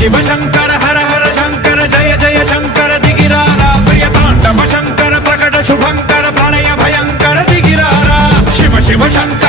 शिव शंकर हर हर शंकर जय जय शंकर दिगिरारा प्रिय तांडव शंकर प्रकट शुभंकर प्रलय भयंकर दिगिरारा शिव शिव शंकर